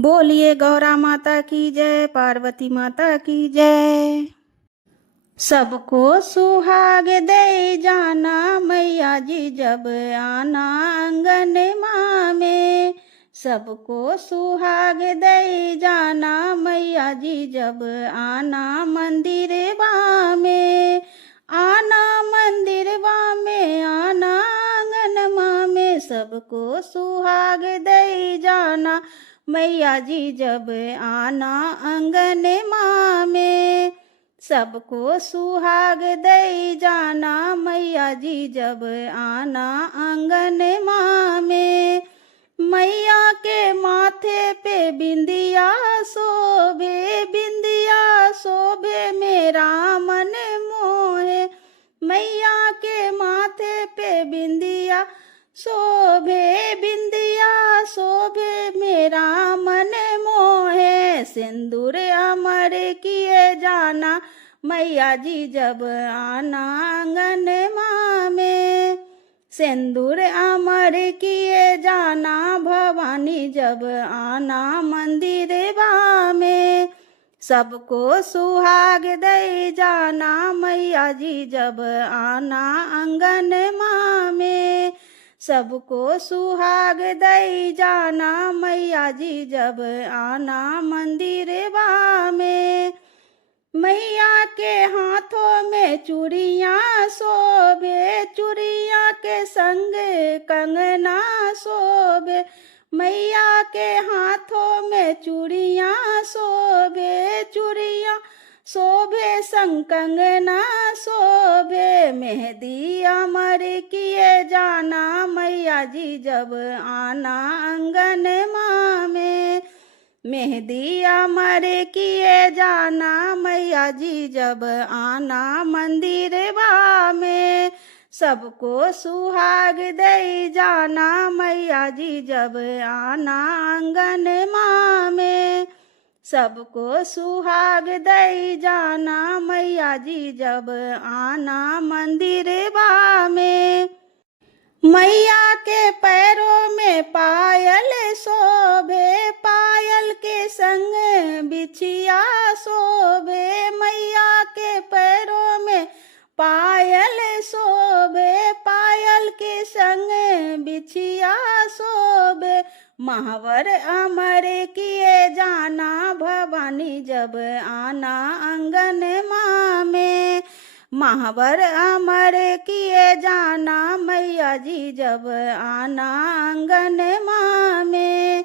बोलिए गौरा माता की जय, पार्वती माता की जय। सबको सुहाग दे जाना मैया जी जब आना आंगन माँ में। सबको सुहाग दे जाना मैया जी जब आना मंदिर में। आना मंदिर में, आना आंगन माँ में। सबको सुहाग दे जाना मैया जी जब आना आंगन माँ में। सबको सुहाग दे जाना मैया जी जब आना आंगन माँ में। मैया के माथे पे बिंदिया शोभे, बिंदिया शोभे मेरा मन मोहे। मैया के माथे पे बिंदिया शोभे, बिंदिया शोभे मेरा मन मोहे। सिंदूर अमर किए जाना मैया जी जब आना आंगन माँ में। सिंदूर अमर किए जाना भवानी जब आना मंदिर में। सबको सुहाग दे जाना मैया जी जब आना आंगन माँ में। सबको सुहाग दे जाना मैया जी जब आना मंदिर में। मैया के हाथों में चूड़ियाँ शोभे, चूड़ियाँ के संग कंगना शोभे। मैया के हाथों में चूड़ियाँ शोभे, चूड़ियाँ शोभे संग कंगना शोभे। मेहंदी अमर किए जाना मैया जी जब आना आंगन माँ में। मेहंदी अमर किए जाना मैया जी जब आना मंदिर में। सबको सुहाग दे जाना मैया जी जब आना आंगन माँ में। सबको सुहाग दे जाना मैया जी जब आना मंदिर में। मैया के पैरों में पायल शोभे, पायल के संग बिछिया शोभे। मैया के पैरों में पायल शोभे, पायल के संग बिछिया शोभे। महावर अमर किए जाना भवानी जब आना आंगन माँ में। महावर अमर किए जाना मैया जी जब आना आंगन माँ में।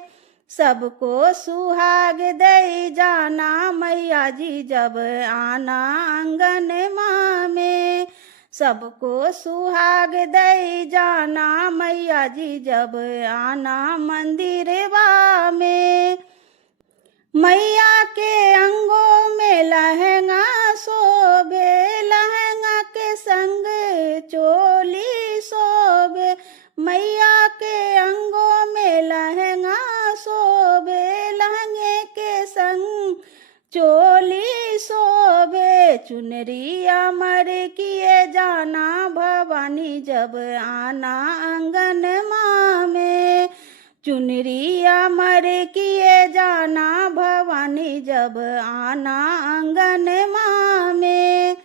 सबको सुहाग दे जाना मैया जी जब आना आंगन माँ में। सबको सुहाग दे जाना मैया जी जब आना मंदिर में। मैया के अंगों में लहंगा शोभे, लहंगा के संग चोली शोभे। मैया के अंगों में लहंगा शोभे, लहंगे के संग चोली शोभे। चुनरी अमर किए जाना भवानी जब आना आंगन माँ में। चुनरी अमर किए जाना भवानी जब आना आंगन माँ में।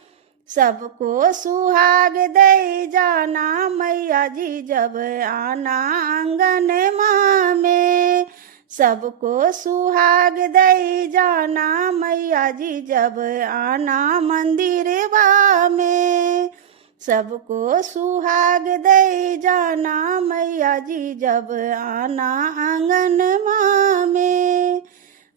सबको सुहाग दे जाना मैया जी जब आना आंगन माँ में। सबको सुहाग दे जाना मैया जी जब आना मंदिर में। सबको सुहाग दे जाना मैया जी जब आना आंगन माँ में,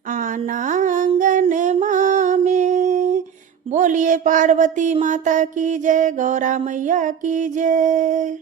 आना आंगन माँ में। बोलिए पार्वती माता की जय, गौरा मैया की जय।